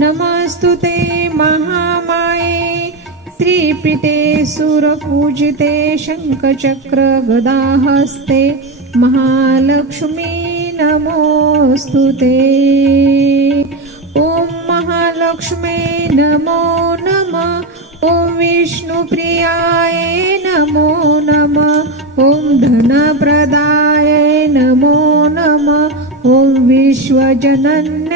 नमस्तु ते महामाये त्रिपिते सुरपूजिते शङ्खचक्रगदाहस्ते महालक्ष्मी नमोऽस्तु ते। ॐ महालक्ष्मे नमो नमः, ॐ विष्णुप्रियाय नमो नमः, ॐ धनप्रदाय नमो नमः, ॐ विश्वजनन्ये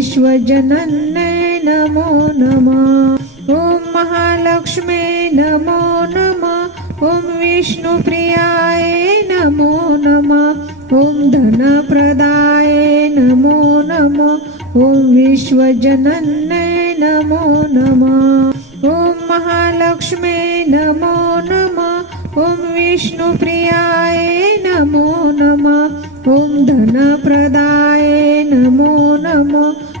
विश्वजनन्ये नमो। नमः ॐ महालक्ष्मे नमो नमः। ॐ विष्णुप्रियाय नमो नमः। ॐ धनप्रदाय नमो नमः। ॐ विश्वजनन्ये नमो नमः। ॐ महालक्ष्मे नमो नमः। ॐ विष्णुप्रियाय नमो नमः। ॐ धनप्रदाय नमः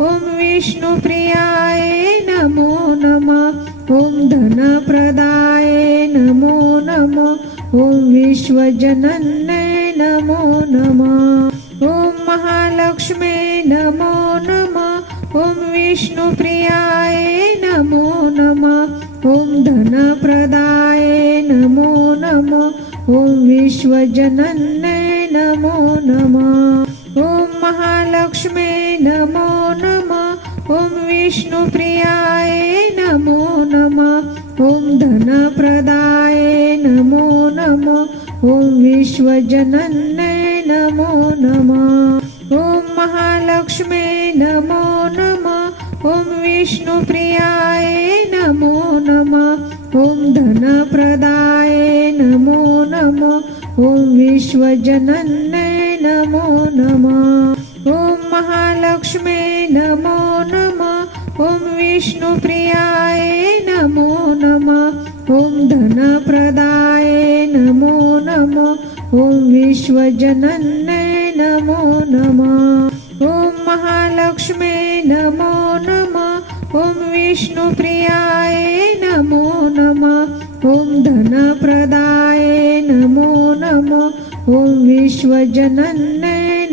ॐ विष्णुप्रियाय नमो नमः। ॐ धनप्रदाय नमो नमः। ॐ विश्वजनन्ये नमो नमः। ॐ महालक्ष्मे नमो नमः। ॐ विष्णुप्रियाय नमो नमः। ॐ धनप्रदाय नमो नमः। ॐ विश्वजनन्ये नमो नमः महालक्ष्मे नमो नमः। ॐ विष्णुप्रियाय नमो नमः। ॐ धनप्रदाय नमो नमः। ॐ विश्वजनन्ये नमो नमः। ॐ महालक्ष्मे नमो नमः। ॐ विष्णुप्रियाय नमो नमः। ॐ धनप्रदाय नमो नमः। ॐ विश्वजनन्ये नमो नमः ॐ महालक्ष्मे नमो नमः। ॐ विष्णुप्रियाय नमो नमः। ॐ धनप्रदाय नमो नमः। ॐ विश्वजनन्ये नमो नमः। ॐ महालक्ष्मे नमो नमः। ॐ विष्णुप्रियाय नमो नमः। ॐ धनप्रदाय नमो नमः। ॐ विश्वजनन्ये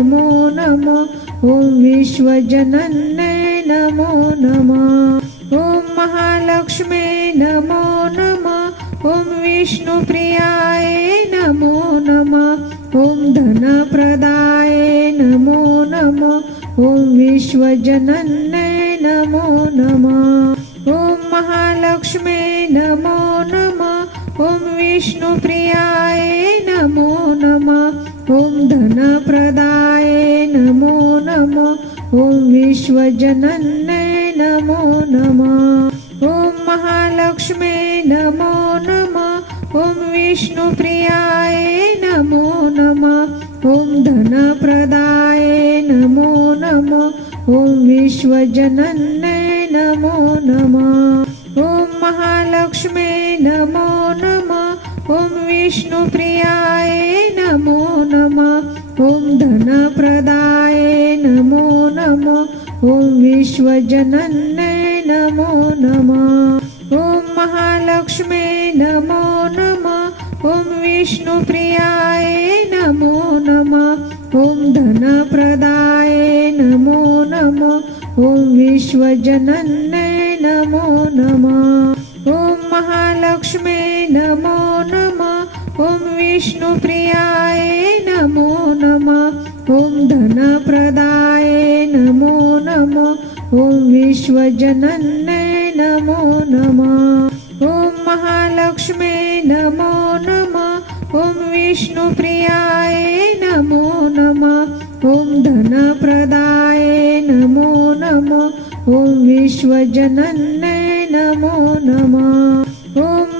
नमो नमः। ॐ विश्वजनन्यै नमो नमः। ॐ महालक्ष्मे नमो नमः। ॐ विष्णुप्रियाय नमो नमः। ॐ धनप्रदाय नमो नमः। ॐ विश्वजनन्यै नमो नमः। ॐ महालक्ष्मे नमो नमः। ॐ विष्णुप्रियाय नमो नमः ॐ धनप्रदाय नमो नमः। ॐ विश्वजनन्यै नमो नमः। ॐ महालक्ष्मे नमो नमः। ॐ विष्णुप्रियाय नमो नमः। ॐ धनप्रदाय नमो नमः। ॐ विश्वजनन्यै नमो नमः। ॐ महालक्ष्मे नमो नमः ॐ विष्णुप्रियाय नमो नमः ॐ धनप्रदाय नमो नमः ॐ विश्वजनन्यै नमो नमः ॐ महालक्ष्मे नमो नमः ॐ विष्णुप्रियाय नमो नमः ॐ धनप्रदाय नमो नमः ॐ विश्वजनन्यै नमो नमः महालक्ष्मे नमो नमः। ॐ विष्णुप्रियाय नमो नमः। ॐ धनप्रदाय नमो नमः। ॐ विश्वजनन्यै नमो नमः। ॐ महालक्ष्मे नमो नमः। ॐ विष्णुप्रियाय नमो नमः। ॐ धनप्रदाय नमो नमः। ॐ विश्वजनन्यै नमो नमः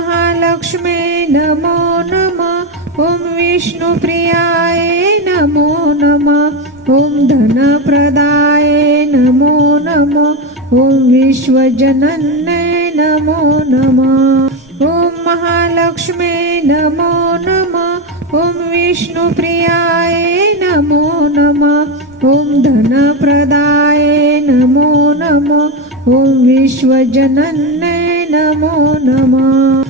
महालक्ष्मे नमो नमः। ॐ विष्णुप्रियाय नमो नमः। ॐ धनप्रदाय नमो नमः। ॐ विश्वजनन्यै नमो नमः। ॐ महालक्ष्मे नमो नमः। ॐ विष्णुप्रियाय नमो नमः। ॐ धनप्रदाय नमो नमः। ॐ विश्वजनन्यै नमो नमः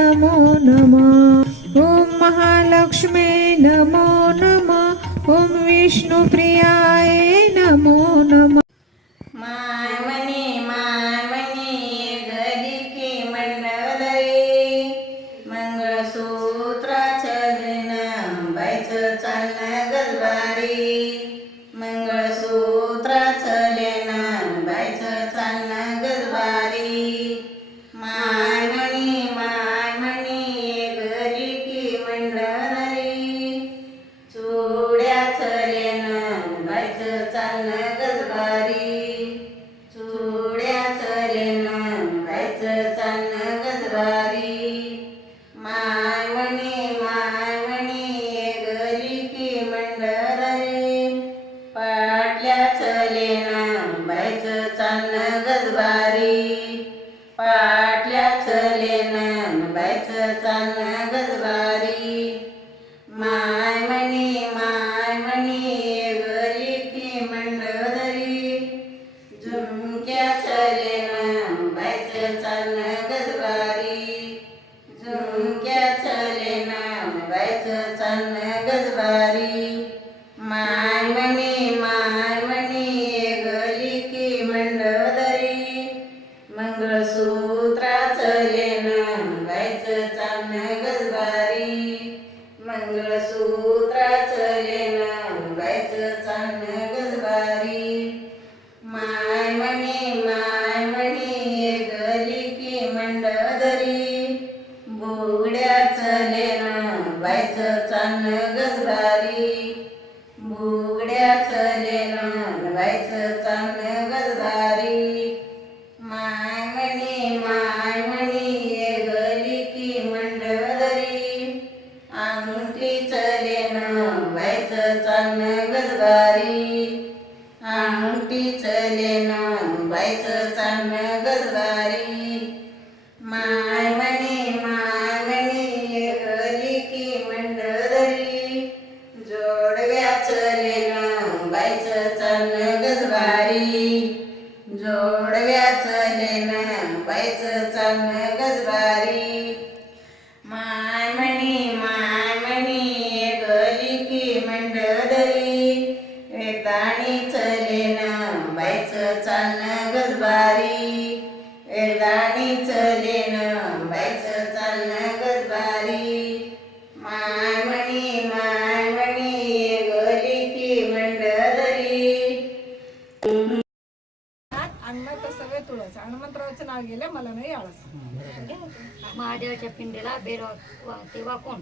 नमो नमः। ॐ महालक्ष्मे नमो नमः। ॐ विष्णुप्रियाय नमो नमः करायचं चांगलं गजबारी भुगड्या चले गजबारी. वेळदाणीच देणं आंबायचं चालणं गजबारी. माय म्हणी माय म्हणी गली की मंडळी अंगणात सगळे नाव गेलं मला नाही आळस. महादेवाच्या पिंडीला बेरवा ते वाकून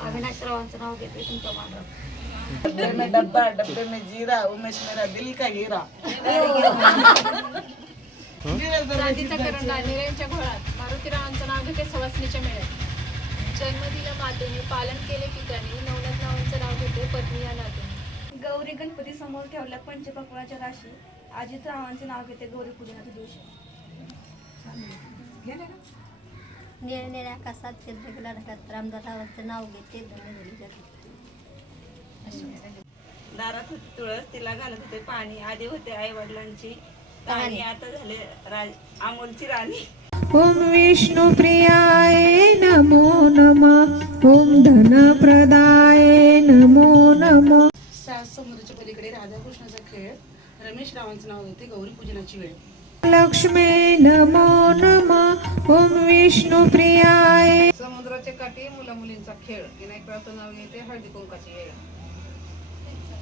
अविनाशरावांचं नाव घेतले तुमचं मांडव डब्बे में डब्बा डब्बे में जीरा उमेश मेरा दिल का हीरा। चांदीचा करंडा निळ्यांच्या घोळात मारुतीरावांचं नाव घेते सवासणीच्या मेळ्यात. जन्मदिला मातेने पालन केले पित्याने नवनाथ रावांचं नाव घेते पत्नी या गौरी गणपती समोर ठेवल्या पंचपक्वाच्या राशी अजित रावांचे नाव घेते गौरी पूजनाच्या दिवशी गेले ना? निळनिळ्या आकाशात चंद्रकला ढगात रामदासावांचं नाव घेते धन्यधरी जगात दारात होती तुळस तिला घालत होते पाणी. आधी होते आई वडिलांची आणि आता झाले राज अमोलची राणी. ॐ विष्णुप्रियाय नमो नमः. ॐ धनप्रदाय नमो नमः. सात समुद्राच्या पलीकडे राधाकृष्णाचा खेळ. रमेश रावांचं नाव घेते गौरी पूजनाची वेळ. लक्ष्मे नमो नमः. ॐ विष्णुप्रियाय समुद्राचे काठी मुला मुलींचा खेळ. विनायकरावचं नाव घेते हळदी कुंकाची वेळ.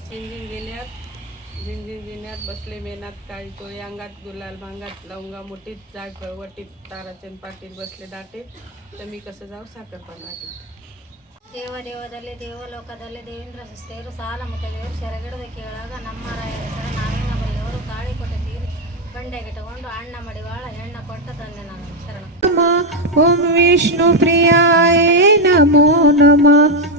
झिंझिंग गेल्यात झिंझिंग जिन्यात बसले मेनात काळी चोळी अंगात गुलाल भांगात लवंगा मुठीत जाग वटीत ताराचन पाटीत बसले दाटे तर मी कसं जाऊ साखर पानाटीत ದೇವ ದೇವದಲ್ಲಿ ದೇವಲೋಕದಲ್ಲಿ ದೇವೇಂದ್ರ ಸಿಸ್ತೇರು ಸಾಲ ಮುಖದೇವರು ಸೆರಗಿಡದ ಕೇಳಾಗ ನಮ್ಮ ರಾಯರ ಸರ ನಾವೇನ ಬಲ್ಲೆವರು ಗಾಳಿ ಕೊಟ್ಟ ತೀರಿ ಗಂಡೆಗಿಟ್ಟುಕೊಂಡು ಅಣ್ಣ ಮಡಿವಾಳ ಹೆಣ್ಣ ಕೊಟ್ಟ ತಂದೆ ನಾನು ಶರಣ ॐ विष्णुप्रियाय नमो नमः